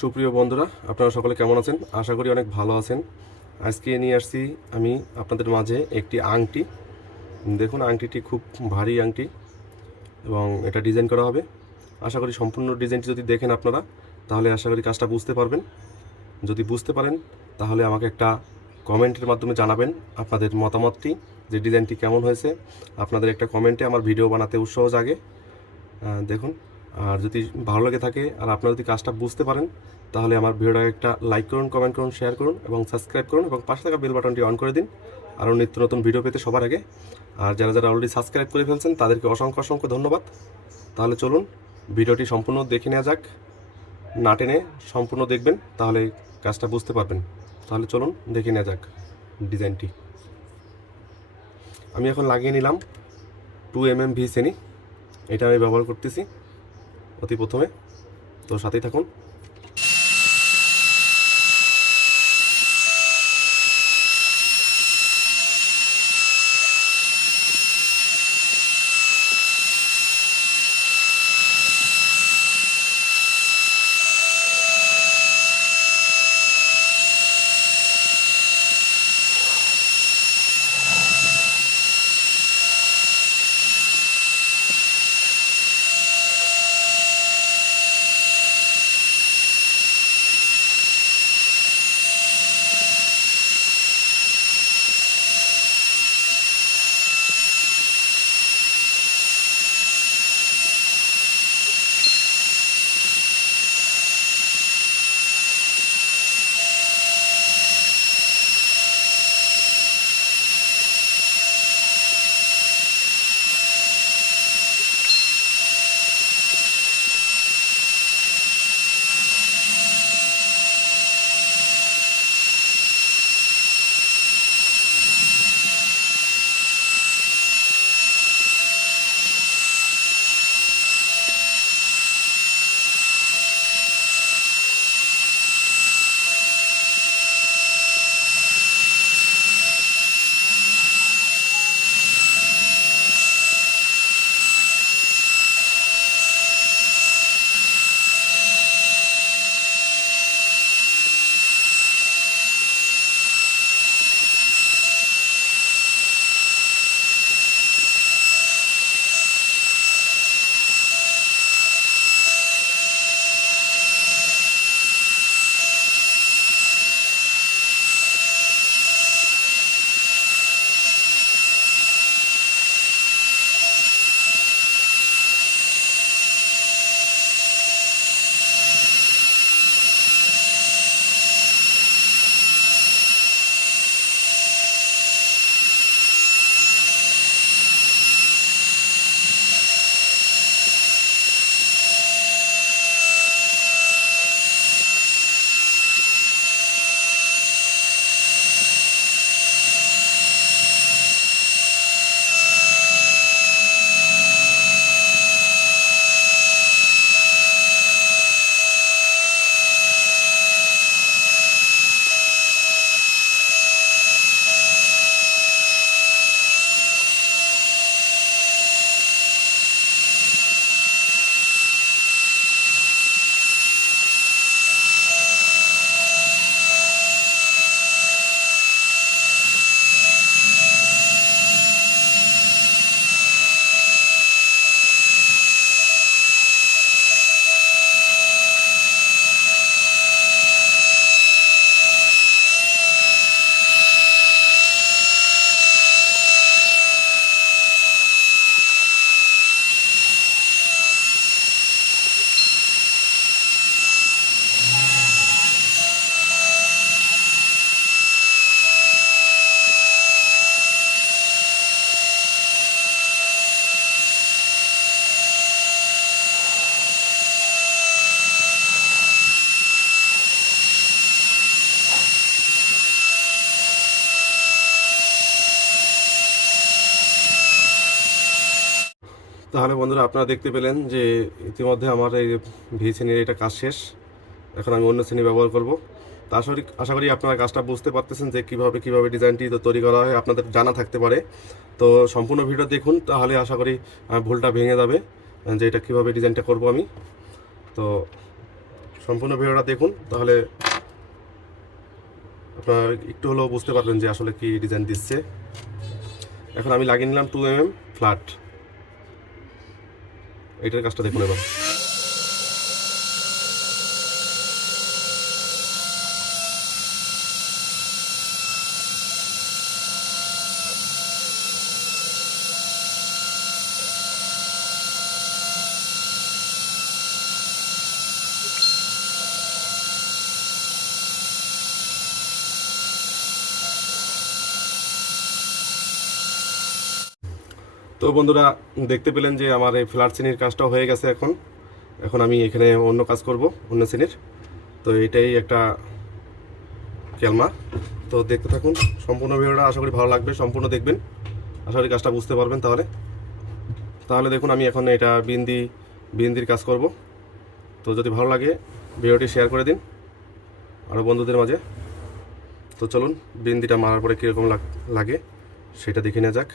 সুপ্রিয় বন্ধুরা, আপনারা সকলে কেমন আছেন? আশা করি অনেক ভালো আছেন। আজকে নিয়ে আসছি আমি আপনাদের মাঝে একটি আংটি। দেখুন, আংটিটি খুব ভারী আংটি এবং এটা ডিজাইন করা হবে। আশা করি সম্পূর্ণ ডিজাইনটি যদি দেখেন আপনারা, তাহলে আশা করি কাজটা বুঝতে পারবেন। যদি বুঝতে পারেন, তাহলে আমাকে একটা কমেন্টের মাধ্যমে জানাবেন আপনাদের মতামতটি, যে ডিজাইনটি কেমন হয়েছে। আপনাদের একটা কমেন্টে আমার ভিডিও বানাতে উৎসাহ জাগে। দেখুন আর যদি ভালো লেগে থাকে আর আপনারা যদি কাজটা বুঝতে পারেন, তাহলে আমার ভিডিওটাকে একটা লাইক করুন কমেন্ট করুন শেয়ার করুন এবং সাবস্ক্রাইব করুন এবং পাশে থাকা বেল বাটনটি অন করে দিন। আরও নিত্য নতুন ভিডিও পেতে সবার আগে। আর যারা যারা অলরেডি সাবস্ক্রাইব করে ফেলছেন, তাদেরকে অসংখ্য অসংখ্য ধন্যবাদ। তাহলে চলুন, ভিডিওটি সম্পূর্ণ দেখে নেওয়া যাক। না টেনে সম্পূর্ণ দেখবেন, তাহলে কাজটা বুঝতে পারবেন। তাহলে চলুন, দেখে নেওয়া যাক ডিজাইনটি। আমি এখন লাগিয়ে নিলাম টু এম এম ভি শ্রেণি। এটা আমি ব্যবহার করতেছি। অতি প্রথমে। তো সাথেই থাকুন। তাহলে বন্ধুরা আপনারা দেখতে পেলেন যে ইতিমধ্যে আমার এই ভি শ্রেণির এটা কাজ শেষ। এখন আমি অন্য শ্রেণি ব্যবহার করব। তা আশা করি আশা করি আপনারা কাজটা বুঝতে পারতেছেন যে কীভাবে কীভাবে ডিজাইনটি তৈরি করা হয়। আপনাদের জানা থাকতে পারে। তো সম্পূর্ণ ভিডিও দেখুন, তাহলে আশা করি ভুলটা ভেঙে যাবে, যে এটা কীভাবে ডিজাইনটা করব আমি। তো সম্পূর্ণ ভিডিওটা দেখুন, তাহলে আপনারা একটু হলেও বুঝতে পারবেন যে আসলে কি ডিজাইন দিচ্ছে। এখন আমি লাগিয়ে নিলাম টু এম এম ফ্ল্যাট এটার কাজটা দেখুন এবার। তো বন্ধুরা, দেখতে পেলেন যে আমার এই ফ্ল্যাট শ্রেণির কাজটাও হয়ে গেছে এখন। এখন আমি এখানে অন্য কাজ করব, অন্য শ্রেণির। তো এটাই একটা ক্যালমা তো দেখতে থাকুন, সম্পূর্ণ ভিডিওটা আশা করি ভালো লাগবে, সম্পূর্ণ দেখবেন। আশা করি কাজটা বুঝতে পারবেন তাহলে। তাহলে দেখুন, আমি এখন এটা বিন্দি, বিন্দির কাজ করব। তো যদি ভালো লাগে, ভিডিওটি শেয়ার করে দিন আরও বন্ধুদের মাঝে। তো চলুন, বিন্দিটা মারার পরে কীরকম লাগ- সেটা দেখে নেওয়া যাক।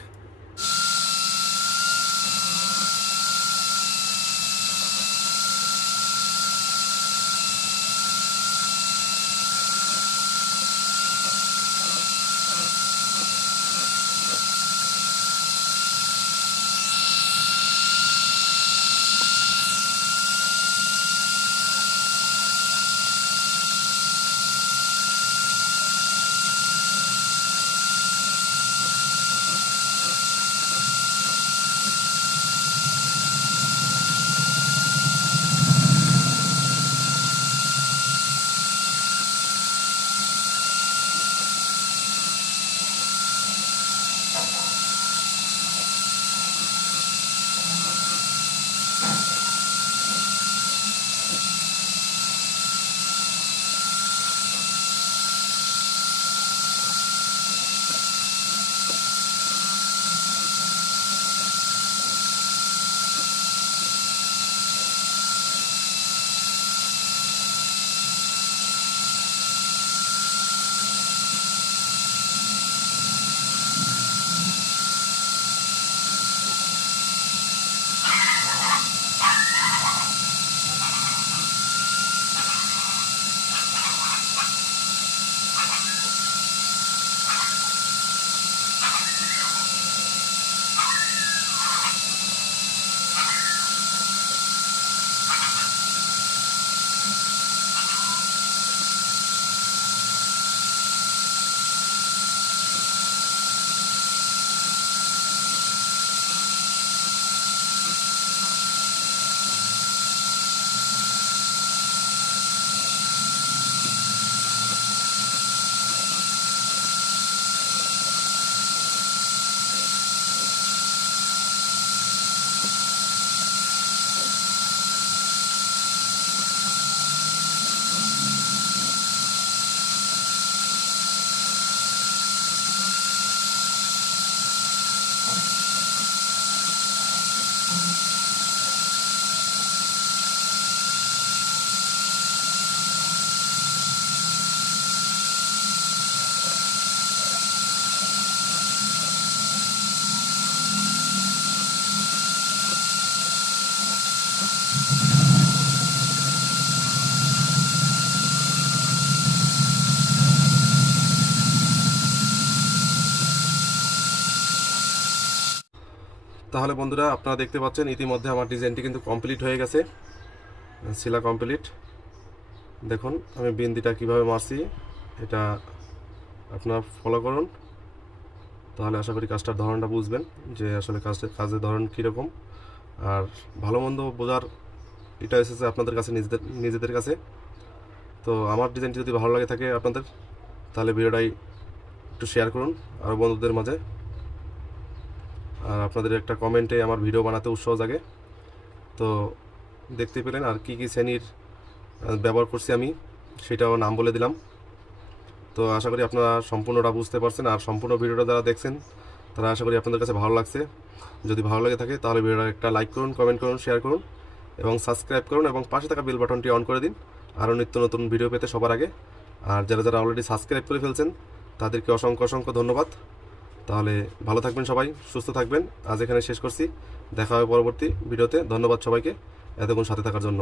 তাহলে বন্ধুরা আপনারা দেখতে পাচ্ছেন ইতিমধ্যে আমার ডিজাইনটি কিন্তু কমপ্লিট হয়ে গেছে। শিলা কমপ্লিট। দেখুন, আমি বিন্দিটা কীভাবে মারছি, এটা আপনারা ফলো করুন। তাহলে আশা করি কাজটার ধরনটা বুঝবেন যে আসলে কাজটা কাজের ধরন কীরকম। আর ভালো মন্দ বোঝার এটা এসেছে আপনাদের কাছে, নিজেদের নিজেদের কাছে। তো আমার ডিজাইনটি যদি ভালো লাগে থাকে আপনাদের, তাহলে ভিডিওটাই একটু শেয়ার করুন, আর বন্ধুদের মাঝে। আর আপনাদের একটা কমেন্টে আমার ভিডিও বানাতে উৎসাহ জাগে। তো দেখতে পেলেন আর কি কি শ্রেণির ব্যবহার করছি আমি, সেটাও নাম বলে দিলাম। তো আশা করি আপনারা সম্পূর্ণটা বুঝতে পারছেন আর সম্পূর্ণ ভিডিওটা যারা দেখছেন, তারা আশা করি আপনাদের কাছে ভালো লাগছে। যদি ভালো লাগে থাকে তাহলে ভিডিওটা একটা লাইক করুন, কমেন্ট করুন, শেয়ার করুন এবং সাবস্ক্রাইব করুন এবং পাশে থাকা বেল বাটনটি অন করে দিন। আরও নিত্য নতুন ভিডিও পেতে সবার আগে। আর যারা যারা অলরেডি সাবস্ক্রাইব করে ফেলছেন, তাদেরকে অসংখ্য অসংখ্য ধন্যবাদ। তাহলে ভালো থাকবেন সবাই, সুস্থ থাকবেন। আজ এখানে শেষ করছি। দেখা হবে পরবর্তী ভিডিওতে। ধন্যবাদ সবাইকে। এতক্ষণ সাথে থাকার জন্য।